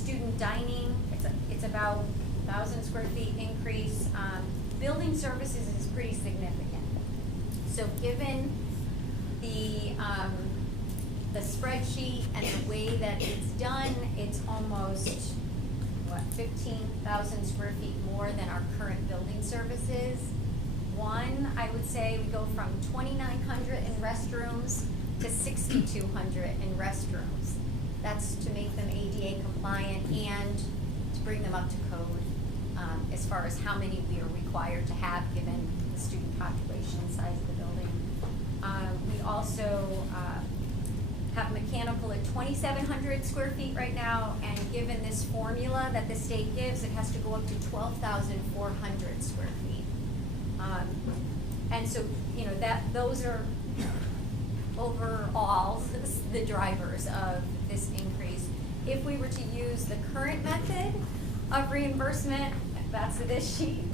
student dining, it's about 1,000 square feet increase. Building services is pretty significant. So given the spreadsheet and the way that it's done, it's almost, what, 15,000 square feet more than our current building services. One, I would say we go from 2,900 in restrooms to 6,200 in restrooms. That's to make them ADA compliant and to bring them up to code as far as how many we are required to have given the student population and size of the building. We also have mechanical at 2,700 square feet right now, and given this formula that the state gives, it has to go up to 12,400 square feet. And so, you know, those are overall the drivers of this increase. If we were to use the current method of reimbursement, that's this sheet,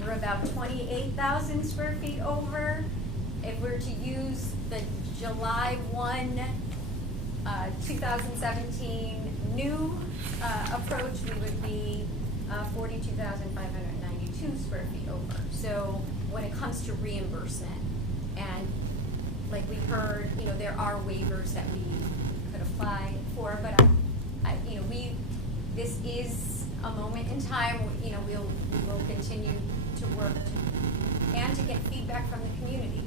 we're about 28,000 square feet over. If we were to use the July 1, 2017 new approach, we would be 42,592 square feet over. So when it comes to reimbursement, and like we heard, you know, there are waivers that we could apply for, but you know, this is a moment in time. You know, we'll continue to work and to get feedback from the community.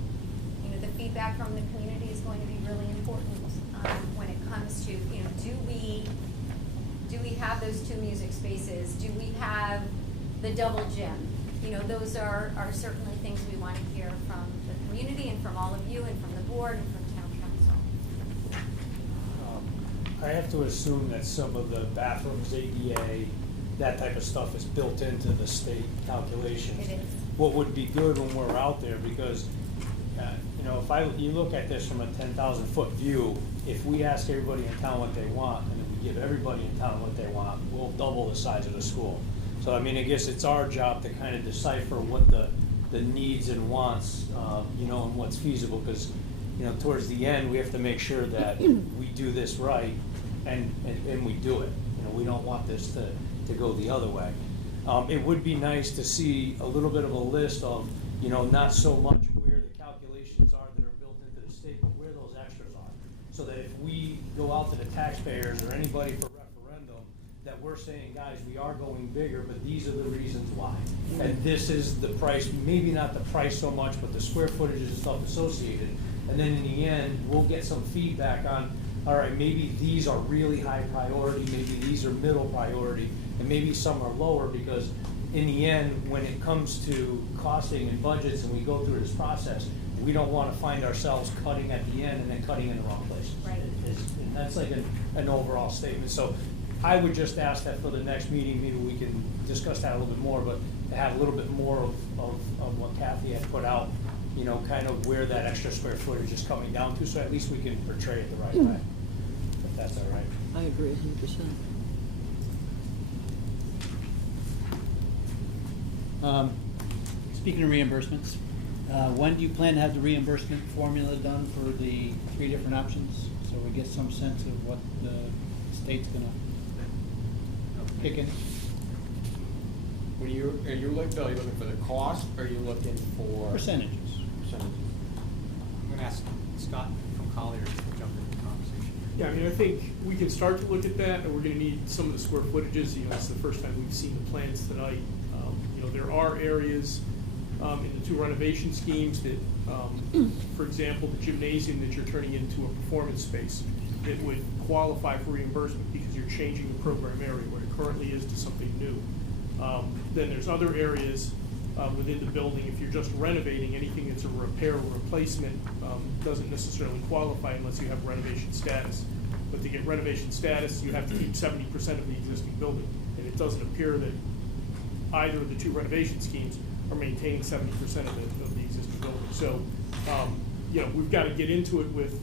You know, the feedback from the community is going to be really important when it comes to, you know, do we have those 2 music spaces? Do we have the double gym? You know, those are certainly things we want to hear from the community and from all of you and from the board and from town council. I have to assume that some of the bathrooms, ADA, that type of stuff is built into the state calculations. It is. What would be good when we're out there, because you know, if you look at this from a 10,000 foot view, if we ask everybody in town what they want, and if we give everybody in town what they want, we'll double the size of the school. So I mean, I guess it's our job to kind of decipher what the needs and wants, you know, and what's feasible, because, you know, towards the end, we have to make sure that we do this right, and we do it. You know, we don't want this to go the other way. It would be nice to see a little bit of a list of, you know, not so much where the calculations are that are built into the state, but where those extras are. So that if we go out to the taxpayers or anybody for referendum, that we're saying, guys, we are going bigger, but these are the reasons why. And this is the price, maybe not the price so much, but the square footage and stuff associated. And then in the end, we'll get some feedback on, all right, maybe these are really high priority, maybe these are middle priority, and maybe some are lower, because in the end, when it comes to costing and budgets and we go through this process, we don't want to find ourselves cutting at the end and then cutting in the wrong places. Right. And that's like an overall statement. So I would just ask that for the next meeting, maybe we can discuss that a little bit more, but to have a little bit more of what Kathy had put out, you know, kind of where that extra square footage is coming down to, so at least we can portray it the right way, if that's all right. I agree 100%. Speaking of reimbursements, when do you plan to have the reimbursement formula done for the 3 different options, so we get some sense of what the state's going to kick in? Are you looking for the cost, or are you looking for Percentages. percentages? I'm going to ask Scott from Collier to jump into the conversation. Yeah, I mean, I think we can start to look at that, and we're going to need some of the square footages. You know, it's the first time we've seen the plans tonight. You know, there are areas in the 2 renovation schemes that, for example, the gymnasium that you're turning into a performance space that would qualify for reimbursement because you're changing the program area where it currently is to something new. Then there's other areas within the building. If you're just renovating, anything that's a repair or replacement doesn't necessarily qualify unless you have renovation status. But to get renovation status, you have to keep 70% of the existing building. And it doesn't appear that either of the 2 renovation schemes are maintaining 70% of the existing building. So, you know, we've got to get into it with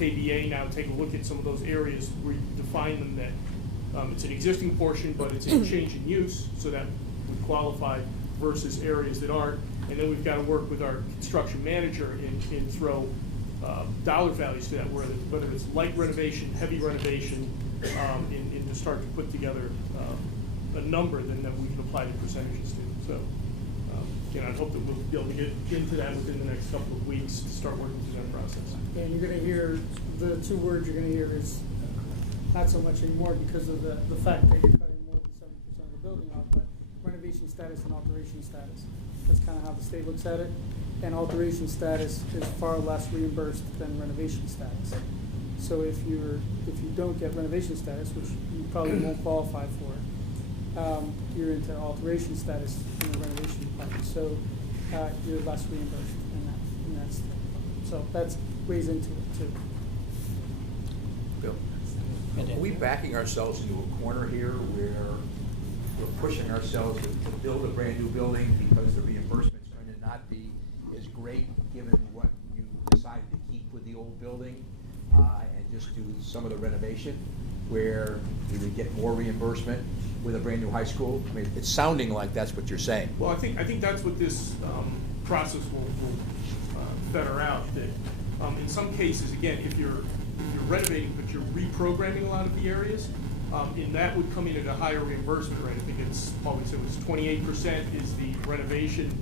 KBA now, take a look at some of those areas where you define them that it's an existing portion, but it's a change in use, so that would qualify, versus areas that aren't. And then we've got to work with our construction manager and throw dollar values to that, whether it's light renovation, heavy renovation, in to start to put together a number then that we can apply the percentages to. So, again, I hope that we'll be able to get into that within the next couple of weeks to start working through that process. And you're gonna hear, the two words you're gonna hear is not so much anymore because of the fact that you're cutting more than 70% of the building off, but renovation status and alteration status. That's kind of how the state looks at it. And alteration status is far less reimbursed than renovation status. So if you don't get renovation status, which you probably won't qualify for, you're into alteration status in the renovation department. So you're less reimbursed in that state. So that's weighs into it too. Bill, are we backing ourselves into a corner here where we're pushing ourselves to build a brand new building because the reimbursement's going to not be as great given what you decided to keep with the old building and just do some of the renovation where we would get more reimbursement with a brand new high school? I mean, it's sounding like that's what you're saying. Well, I think that's what this process will fetter out. That in some cases, again, if you're renovating but you're reprogramming a lot of the areas, and that would come in at a higher reimbursement rate. I think it's always it was 28% is the renovation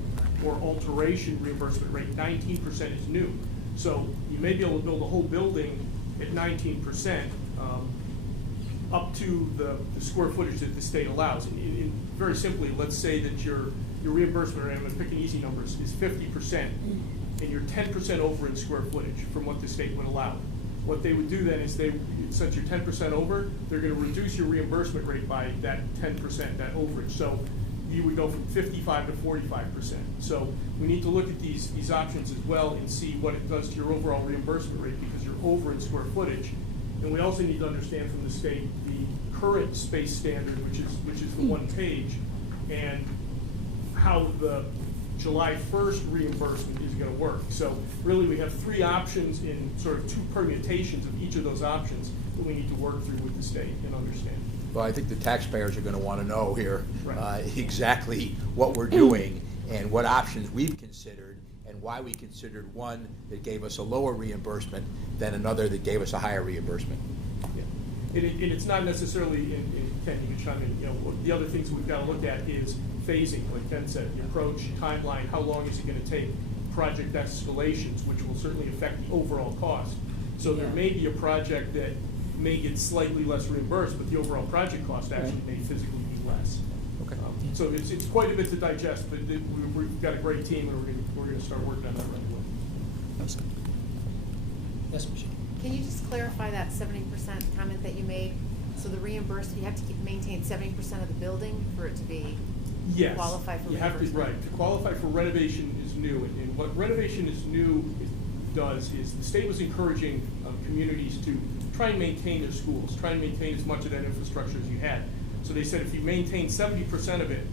or alteration reimbursement rate. 19% is new. So you may be able to build a whole building at 19%. Up to the square footage that the state allows. And very simply, let's say that your reimbursement rate, I'm going to pick an easy number, is 50%, and you're 10% over in square footage from what the state would allow. What they would do then is since you're 10% over, they're going to reduce your reimbursement rate by that 10%, that overage. So you would go from 55 to 45%. So we need to look at these options as well and see what it does to your overall reimbursement rate because you're over in square footage. And we also need to understand from the state the current space standard, which is the one page, and how the July 1st reimbursement is going to work. So really we have three options in sort of two permutations of each of those options that we need to work through with the state and understand. Well, I think the taxpayers are going to want to know here Right. Exactly what we're doing and what options we've considered and why we considered one that gave us a lower reimbursement than another that gave us a higher reimbursement. Yeah. And it's not necessarily Ken, you can chime in, you know, the other things we've got to look at is phasing, like Ken said, the approach, timeline, how long is it going to take, project escalations, which will certainly affect the overall cost. So there may be a project that may get slightly less reimbursed, but the overall project cost actually may physically be less. Okay. So it's quite a bit to digest, but we've got a great team, and we're going to start working on that right away. Yes, Michelle. Can you just clarify that 70% comment that you made? So the reimbursement, you have to maintain 70% of the building for it to be Yes. qualify for You have to, reimbursement? right. To qualify for renovation is new, and what renovation is new does is the state was encouraging communities to try and maintain their schools, try and maintain as much of that infrastructure as you had. So they said if you maintain 70% of it,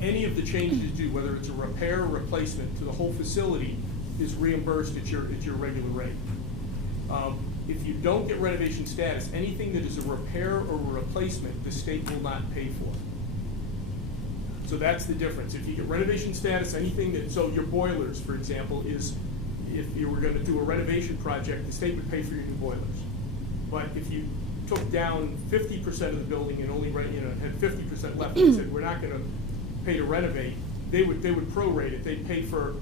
any of the changes you do, whether it's a repair or replacement to the whole facility, is reimbursed at your regular rate. If you don't get renovation status, anything that is a repair or a replacement, the state will not pay for. So that's the difference. If you get renovation status, anything that, so your boilers, for example, is, if you were going to do a renovation project, the state would pay for your new boilers. But if you took down 50% of the building and only had 50% left and said, we're not going to pay to renovate, they would prorate it. They'd pay for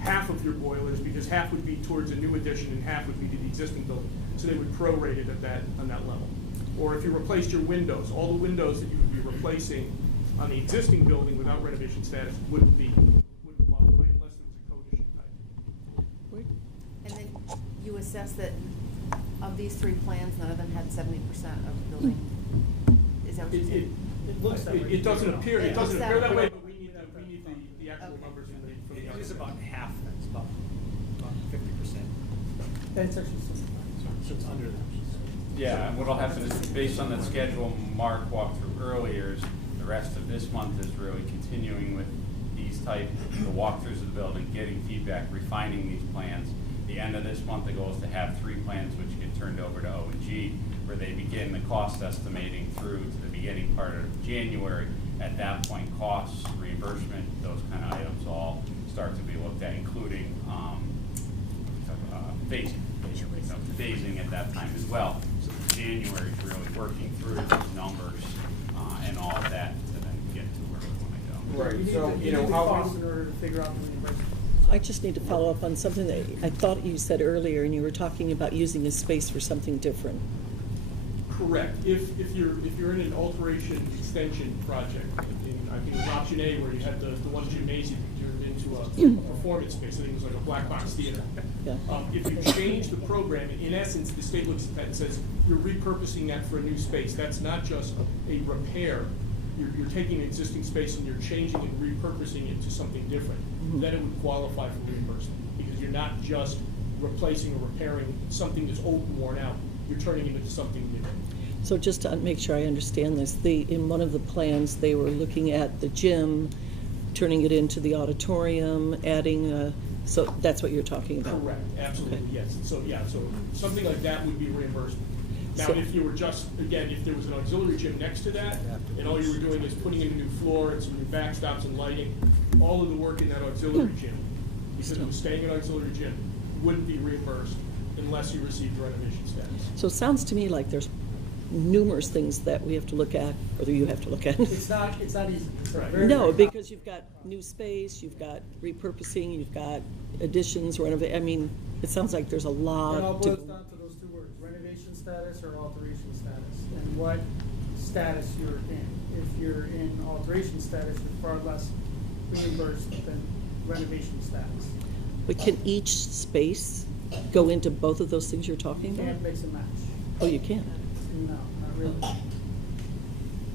half of your boilers because half would be towards a new addition and half would be to the existing building. So they would prorate it on that level. Or if you replaced your windows, all the windows that you would be replacing on the existing building without renovation status wouldn't qualify unless there was a code issue type. And then you assess that of these three plans, none of them had 70% of the building? Is that what you said? It looks that way. It doesn't appear that way, but we need the actual Okay. numbers from the It is other. about half, that's about 50%. That's actually So it's under that. Yeah, and what'll happen is, based on the schedule Mark walked through earlier, is the rest of this month is really continuing with these the walkthroughs of the building, getting feedback, refining these plans. The end of this month, the goal is to have 3 plans which get turned over to O&G, where they begin the cost estimating through to the beginning part of January. At that point, costs, reimbursement, those kind of items all start to be looked at, including phasing at that time as well. So January is really working through those numbers and all of that to then get to where we want to go. Right, You need so, the- you know, need the how cost we- in order to figure out the reimbursement. I just need to follow up on something that I thought you said earlier, and you were talking about using this space for something different. Correct. If you're in an alteration extension project, I think it was option A where you had the one gymnasium turned into a performance space, I think it was like a black box theater. Yeah. If you change the program, in essence, the state looks at that and says, you're repurposing that for a new space. That's not just a repair. You're taking an existing space and you're changing and repurposing it to something different. Then it would qualify for reimbursement, because you're not just replacing or repairing something that's old and worn out. You're turning it into something new. So just to make sure I understand this, in one of the plans, they were looking at the gym, turning it into the auditorium, adding, so that's what you're talking about? Correct, absolutely, Okay. yes. So, yeah, so something like that would be reimbursement. Now, So- if you were just, again, if there was an auxiliary gym next to that, and all you were doing is putting in a new floor and some new backstops and lighting, all of the work in that auxiliary gym, because it was staying in an auxiliary gym, wouldn't be reimbursed unless you received renovation status. So it sounds to me like there's numerous things that we have to look at, or that you have to look at. It's not easy. It's Right. very, No, very because you've got new space, you've got repurposing, you've got additions, I mean, it sounds like there's a It all lot to. boils down to those two words, renovation status or alteration status, and what status you're in. If you're in alteration status, you're far less reimbursed than renovation status. But can each space go into both of those things you're talking You about? can't mix and match. Oh, you can. No, not really.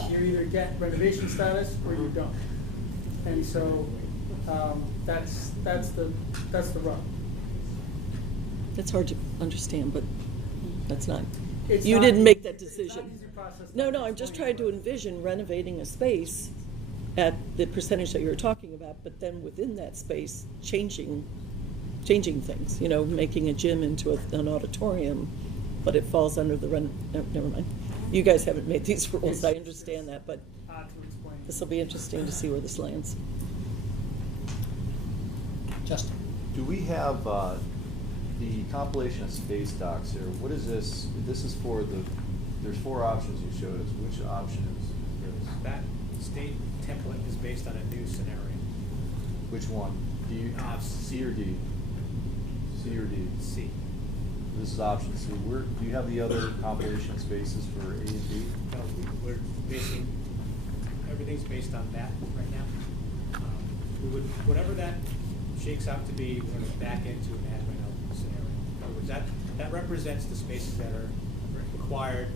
You either get renovation status or you don't. And so, that's the rub. That's hard to understand, but that's not, It's you not didn't easy- make that it's not decision. an easy process to No, I'm just trying explain. to envision renovating a space at the percentage that you were talking about, but then within that space, changing things, making a gym into an auditorium, but it falls under the never mind. You guys haven't made these rules, I understand that, but Hard to explain. this will be interesting to see where this lands. Justin? Do we have the compilation of space docs here? What is this? This is for there's 4 options you showed us. Which option is this? That state template is based on a new scenario. Which one? Do you, C or D? C or D? C. This is option C. Do you have the other combination of spaces for A and B? No, we're basing, everything's based on that right now. We would, whatever that shakes out to be, we're gonna back into an ad reno scenario. In other words, that represents the spaces that are required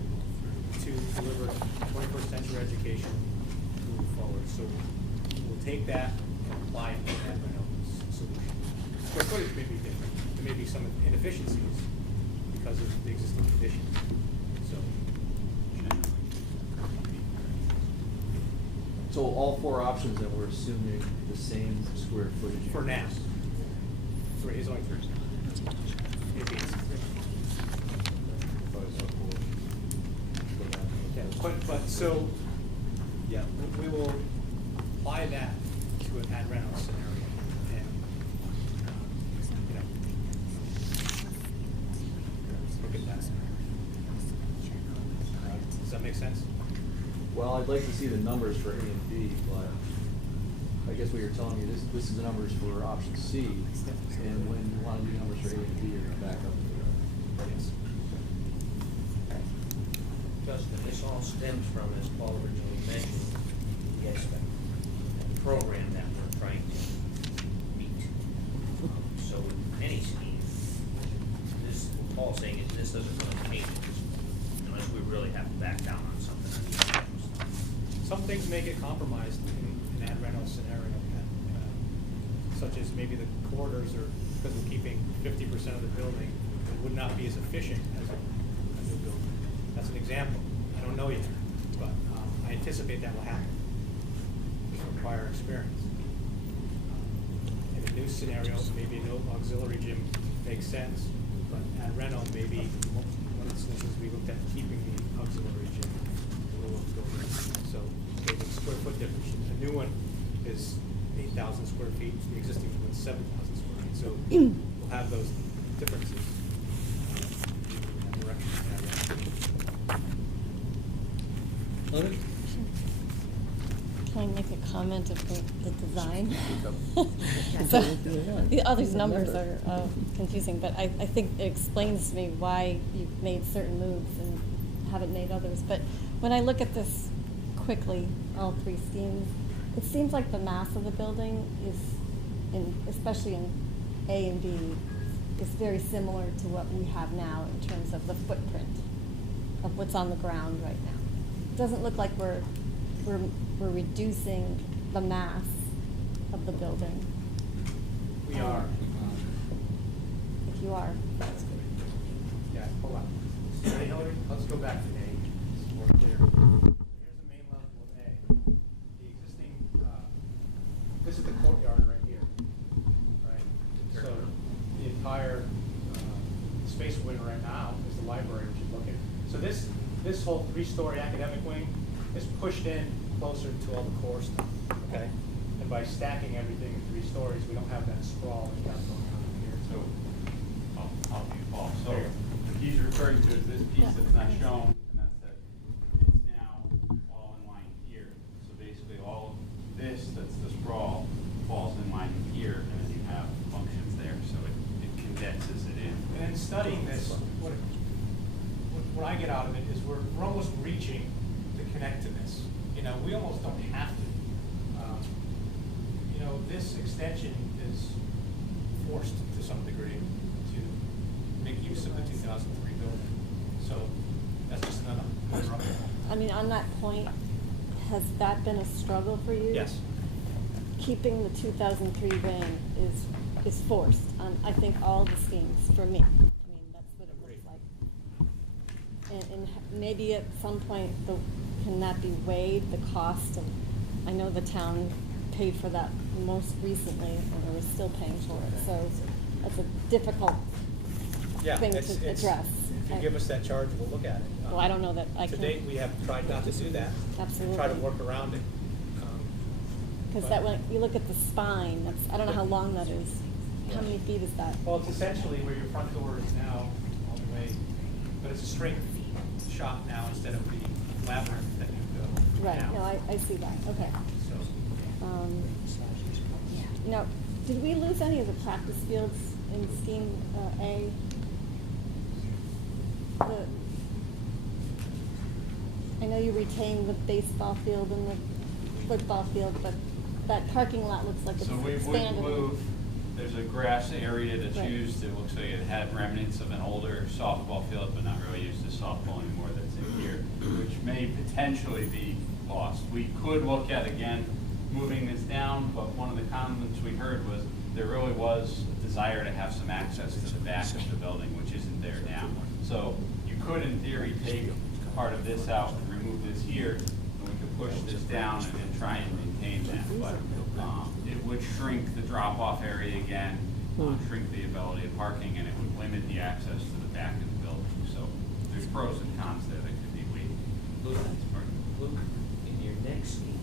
to deliver 21st century education moving forward. So we'll take that and apply it to an ad reno solution. Square footage may be different. There may be some inefficiencies because of the existing conditions. So, So all 4 options, and we're assuming the same square footage. for now, it's only 3. Maybe it's yeah, but so, yeah, we will apply that to an ad reno scenario, and look at that. Does that make sense? Well, I'd like to see the numbers for A and B, but I guess what you're telling me, this is the numbers for option C, and when you want to do numbers for A and B, you're going to back up to Yes. Justin, this all stems from, as Paul originally mentioned, the aspect of the program that we're trying to meet. So in any scheme, this, what Paul's saying is this doesn't really change it, unless we really have to back down on something. Some things may get compromised in an ad reno scenario, such as maybe the corridors are, because we're keeping 50% of the building, it would not be as efficient as a new building. That's an example. I don't know yet, but I anticipate that will happen. Just require experience. In a new scenario, maybe no auxiliary gym makes sense, but at reno, maybe one of the solutions we looked at keeping the auxiliary gym a little building. So maybe square foot difference. A new one is 8,000 square feet. The existing one is 7,000 square feet. So we'll have those differences in that direction. Can I make a comment of the design? So, all these numbers are confusing, but I think it explains to me why you've made certain moves and haven't made others. But when I look at this quickly, all three schemes, it seems like the mass of the building is, especially in A and B, is very similar to what we have now in terms of the footprint of what's on the ground right now. It doesn't look like we're reducing the mass of the building. We are. If you are. Yeah, hold on. So Hillary, let's go back to A. It's more clear. Here's the main level of A. The existing, this is the courtyard right here, right? So the entire space we're in right now is the library, which you look at. So this whole three-story academic wing is pushed in closer to all the core stuff, okay? And by stacking everything in 3 stories, we don't have that sprawl that we have going on here. So, I'll be Paul. So, what he's referring to is this piece that's not shown, and that's that it's now all in line here. So basically all of this, that's the sprawl, falls in line here, and then you have functions there, so it condenses it in. And in studying this, what I get out of it is we're almost reaching to connect to this. You know, we almost don't have to. You know, this extension is forced to some degree to make use of the 2003 building. So that's just another. I mean, on that point, has that been a struggle for you? Yes. Keeping the 2003 wing is forced on, I think, all the schemes for me. I mean, that's what it looks like. And maybe at some point, can that be weighed, the cost of, I know the town paid for that most recently, or is still paying for it, so that's a difficult thing to address. If you give us that charge, we'll look at it. Well, I don't know that I to can. To date, we have tried not to do that. Absolutely. Try to work around it. Because that when you look at the spine, that's, I don't know how long that is. How many feet is that? Well, it's essentially where your front door is now, all the way, but it's a straight shot now instead of the labyrinth that you go Right, now. no, I see that, okay. So, Now, did we lose any of the practice fields in scheme A? I know you retained the baseball field and the football field, but that parking lot looks like it's So we expanded. would move, there's a grass area that's Right. used, it looks like it had remnants of an older softball field, but not really used as softball anymore, that's in here, which may potentially be lost. We could look at, again, moving this down, but one of the comments we heard was there really was a desire to have some access to the back of the building, which isn't there now. So you could, in theory, take part of this out and remove this here, and we could push this down and try and maintain that. But it would shrink the drop-off area again, shrink the ability of parking, and it would limit the access to the back of the building. So there's pros and cons there that could be weighed. Luke, in your next scheme,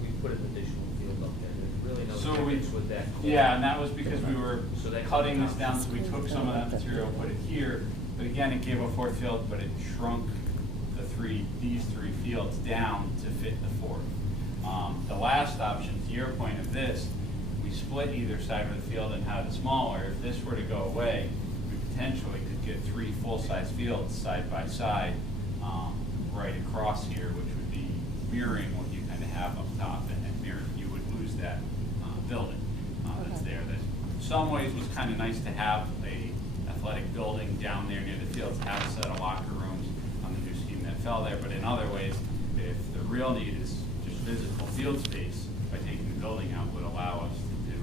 we put an additional field up there. There's really no So difference with that. Yeah, and that was because we were So that cutting this comes down, down. so we took some of that material, put it here, but again, it gave a 4th field, but it shrunk these three fields down to fit the 4th. The last option, to your point of this, we split either side of the field and had it smaller. If this were to go away, we potentially could get 3 full-size fields side by side, right across here, which would be mirroring what you kind of have up top, and you would lose that building that's there. That in some ways was kind of nice to have a athletic building down there near the fields, have a set of locker rooms on the new scheme that fell there, but in other ways, if the real need is just physical field space, by taking the building out would allow us to do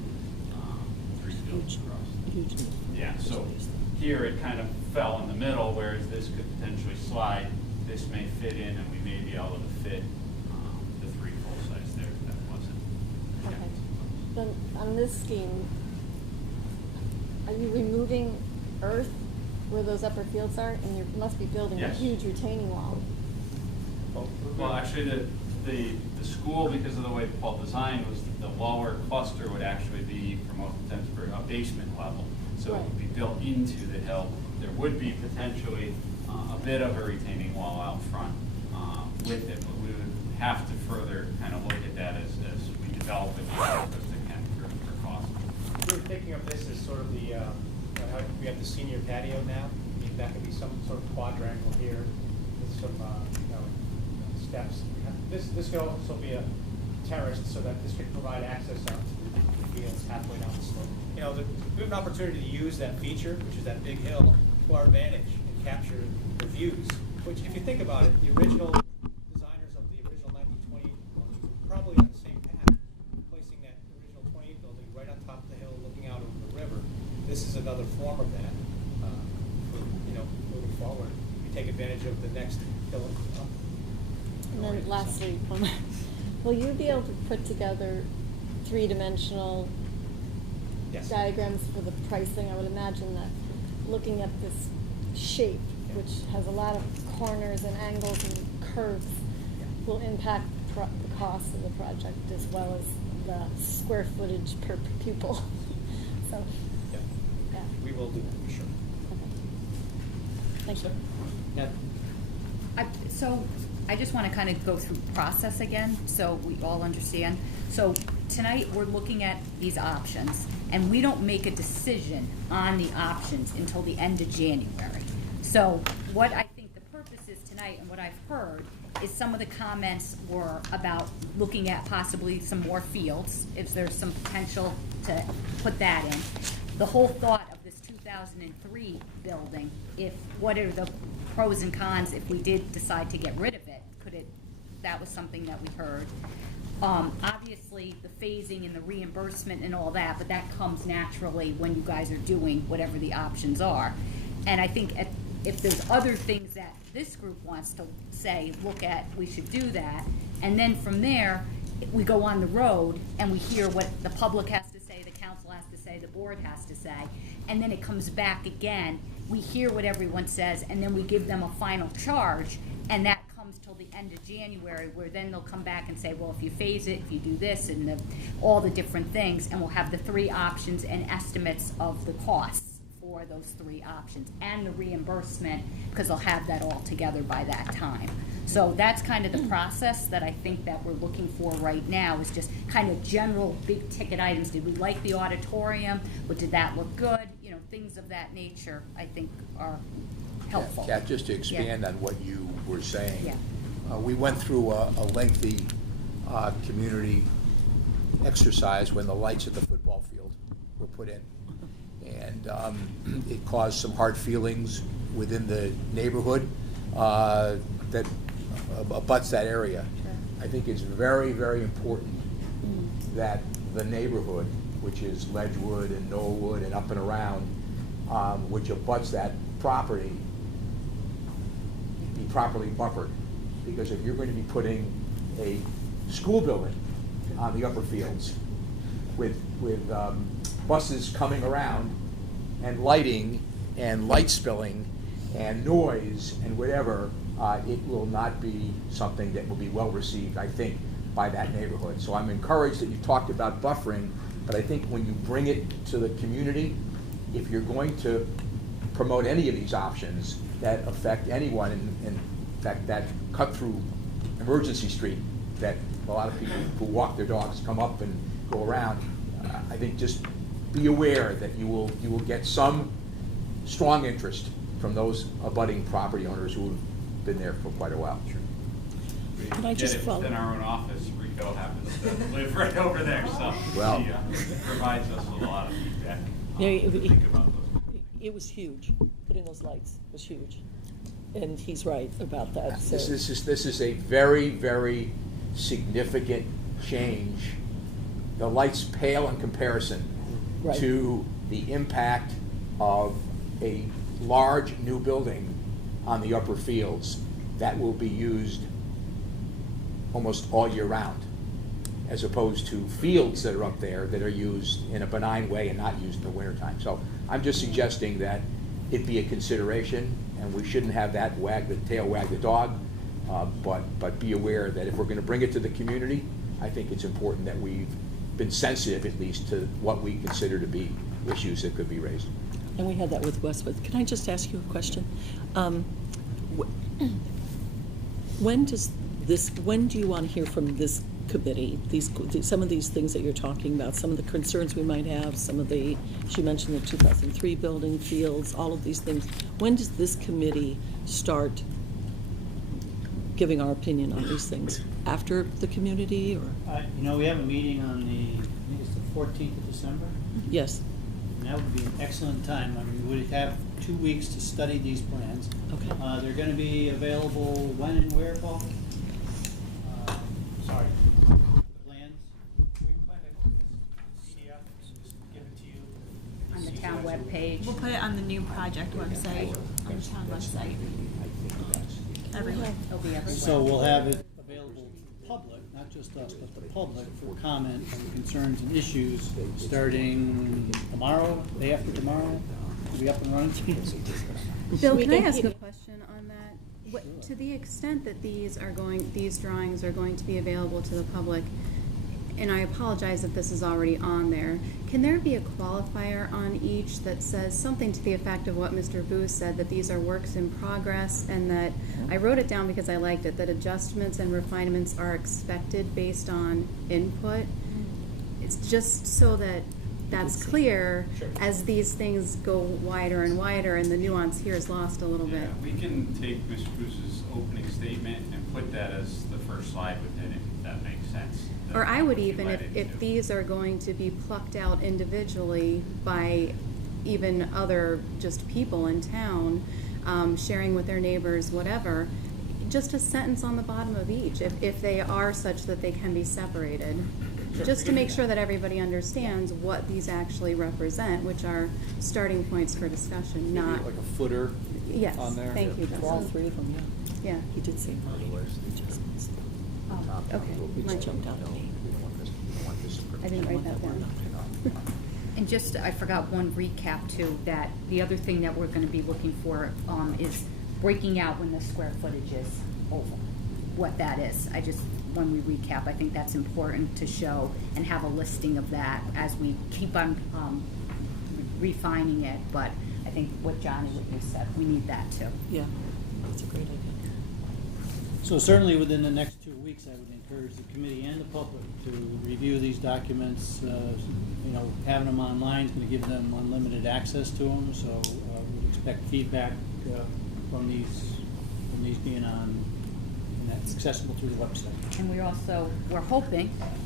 3 fields across. Yeah, so here it kind of fell in the middle, whereas this could potentially slide. This may fit in, and we may be able to fit the 3 full-size there if that wasn't. Okay. Then on this scheme, are you removing earth where those upper fields are? And you must be building a Yes. huge retaining wall. Well, actually, the school, because of the way Paul designed, was the lower cluster would actually be, for most intents, for a basement level. So it would be built into the hill. There would be potentially a bit of a retaining wall out front with it, but we would have to further kind of look at that as we develop it as best as can for cost. We're thinking of this as sort of the, how we have the senior patio now. I mean, that could be some sort of quadrangle here with some, steps. This could also be a terrace so that this could provide access out to the fields halfway down the slope. We have an opportunity to use that feature, which is that big hill, to our advantage and capture the views. Which, if you think about it, the original designers of the original 1928 building were probably on the same path, placing that original 28 building right on top of the hill, looking out over the river. This is another form of that. For, moving forward, we take advantage of the next hill. And then lastly, will you be able to put together three-dimensional Yes. diagrams for the pricing? I would imagine that looking at this shape, which has a lot of corners and angles and curves, will impact the cost of the project as well as the square footage per pupil. So, yeah. We will do that for sure. Okay. Thank you. Yeah. So I just want to kind of go through process again so we all understand. So tonight we're looking at these options and we don't make a decision on the options until the end of January. So what I think the purpose is tonight and what I've heard is some of the comments were about looking at possibly some more fields, if there's some potential to put that in. The whole thought of this 2003 building, what are the pros and cons if we did decide to get rid of it? That was something that we heard. Obviously, the phasing and the reimbursement and all that, but that comes naturally when you guys are doing whatever the options are. And I think if there's other things that this group wants to say, look at, we should do that. And then from there, we go on the road and we hear what the public has to say, the council has to say, the board has to say. And then it comes back again. We hear what everyone says, and then we give them a final charge, and that comes till the end of January, where then they'll come back and say, well, if you phase it, if you do this, and all the different things, and we'll have the three options and estimates of the costs for those three options, and the reimbursement, because they'll have that all together by that time. So that's kind of the process that I think that we're looking for right now, is just kind of general big ticket items. Did we like the auditorium? Or did that look good? Things of that nature, I think, are helpful. Kat, just to expand on what you were saying, Yeah. We went through a lengthy community exercise when the lights at the football field were put in. And it caused some hard feelings within the neighborhood that abuts that area. Sure. I think it's very, very important that the neighborhood, which is Ledgewood and Knollwood and up and around, which abuts that property, be properly buffered. Because if you're going to be putting a school building on the upper fields with buses coming around and lighting and light spilling and noise and whatever, it will not be something that will be well received, I think, by that neighborhood. So I'm encouraged that you talked about buffering, but I think when you bring it to the community, if you're going to promote any of these options that affect anyone, in fact, that cut through Emergency Street that a lot of people who walk their dogs come up and go around, I think just be aware that you will get some strong interest from those abutting property owners who have been there for quite a while. Sure. Can I just follow? In our own office, Rico happens to live right over there, so well, he provides us with a lot of feedback. It was huge. Putting those lights was huge, and he's right about that. So. This is a very, very significant change. The lights pale in comparison to the impact of a large new building on the upper fields that will be used almost all year round, as opposed to fields that are up there that are used in a benign way and not used in the wintertime. So I'm just suggesting that it be a consideration, and we shouldn't have that tail wag the dog, but be aware that if we're going to bring it to the community, I think it's important that we've been sensitive at least to what we consider to be issues that could be raised. And we had that with Westwood. Can I just ask you a question? When does when do you want to hear from this committee? Some of these things that you're talking about, some of the concerns we might have, she mentioned the 2003 building fields, all of these things. When does this committee start giving our opinion on these things? After the community, or? We have a meeting on I think it's the 14th of December. Yes. And that would be an excellent time. I mean, we would have 2 weeks to study these plans. Okay. They're going to be available when and where, Paul? Sorry. Plans? We plan to PDF, just give it to you. On the town webpage. We'll put it on the new project website, on the town website. Everywhere. It'll be everywhere. So we'll have it available to the public, not just us, but the public for comment on concerns and issues starting tomorrow, day after tomorrow. We'll be up and running. Bill, can I ask a question on that? To the extent that these drawings are going to be available to the public, and I apologize if this is already on there, can there be a qualifier on each that says something to the effect of what Mr. Booth said, that these are works in progress, and that, I wrote it down because I liked it, that adjustments and refinements are expected based on input? It's just so that that's clear as these things go wider and wider and the nuance here is lost a little bit. We can take Mr. Bruce's opening statement and put that as the first slide within it, if that makes sense. Or I would even, if these are going to be plucked out individually by even other just people in town, sharing with their neighbors, whatever, just a sentence on the bottom of each, if they are such that they can be separated. Just to make sure that everybody understands what these actually represent, which are starting points for discussion, not... Like a footer yes, on there? Thank you. For all three of them, yeah. Yeah. He did say adjustments. Oh, okay. It jumped out at me. I didn't write that down. And just, I forgot one recap too, that the other thing that we're gonna be looking for, is breaking out when the square footage is over, what that is. When we recap, I think that's important to show and have a listing of that as we keep on, refining it, but I think what Johnny, what you said, we need that too. Yeah, that's a great idea. So certainly within the next 2 weeks, I would encourage the committee and the public to review these documents. Having them online is going to give them unlimited access to them, so we'd expect feedback from these being on, and that's accessible through the website. And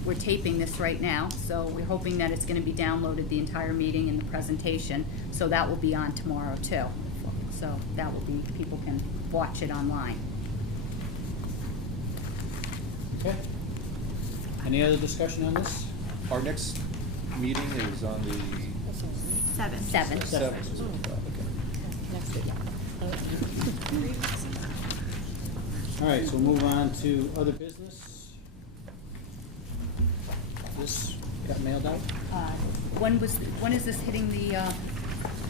we're taping this right now, so we're hoping that it's gonna be downloaded, the entire meeting and the presentation, so that will be on tomorrow too. So that will be, people can watch it online. Okay. Any other discussion on this? Our next meeting is on the... 7. 7th. All right, so we'll move on to other business. This got mailed out? When is this hitting the,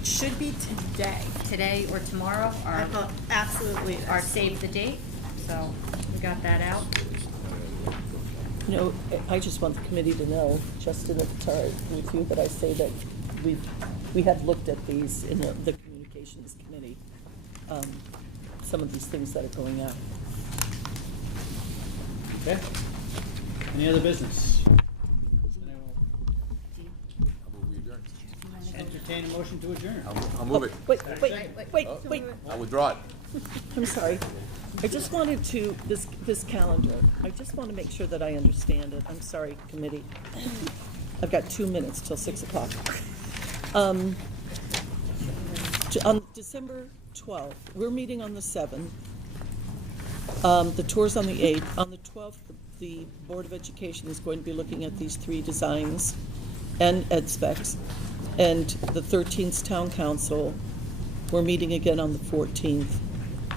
Should be today. today or tomorrow? I thought absolutely. Or save the date, so we got that out. I just want the committee to know, just in the time with you, that I say that we have looked at these in the communications committee, some of these things that are going out. Okay. Any other business? Entertain a motion to adjourn. I'll move it. Wait. I withdraw it. I'm sorry. I just wanted to, this calendar, I just want to make sure that I understand it. I'm sorry, committee. I've got 2 minutes till 6 o'clock. On December 12th, we're meeting on the 7th. The tour's on the 8th. On the 12th, the Board of Education is going to be looking at these 3 designs and ed specs. And the 13th Town Council, we're meeting again on the 14th.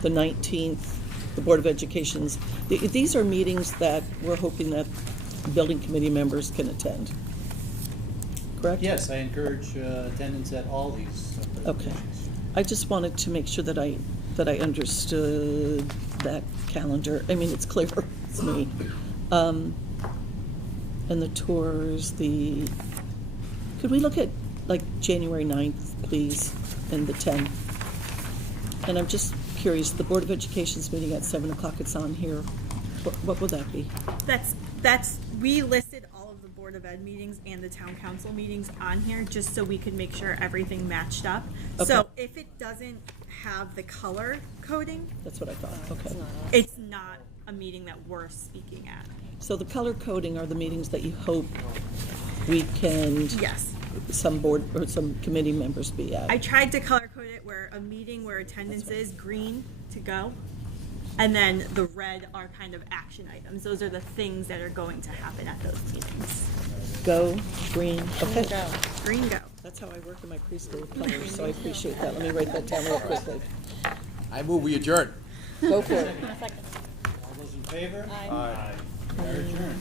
The 19th, the Board of Education's. These are meetings that we're hoping that building committee members can attend. Correct? Yes, I encourage attendance at all these. Okay. I just wanted to make sure that I understood that calendar. I mean, it's clear. It's me. And the tours, could we look at like January 9th, please, and the 10th? And I'm just curious, the Board of Education's meeting at 7 o'clock, it's on here. What would that be? We listed all of the Board of Ed meetings and the town council meetings on here just so we could make sure everything matched up. Okay. So if it doesn't have the color coding, That's what I thought, okay. it's not a meeting that we're speaking at. So the color coding are the meetings that you hope we can. Yes. Some board or some committee members be at. I tried to color code it where a meeting where attendance is green to go, and then the red are kind of action items. Those are the things that are going to happen at those meetings. Go, green, okay. Green go. That's how I work in my preschool colors, so I appreciate that. Let me write that down real quickly. I move we adjourn. Go for it. All those in favor? Aye. We are adjourned.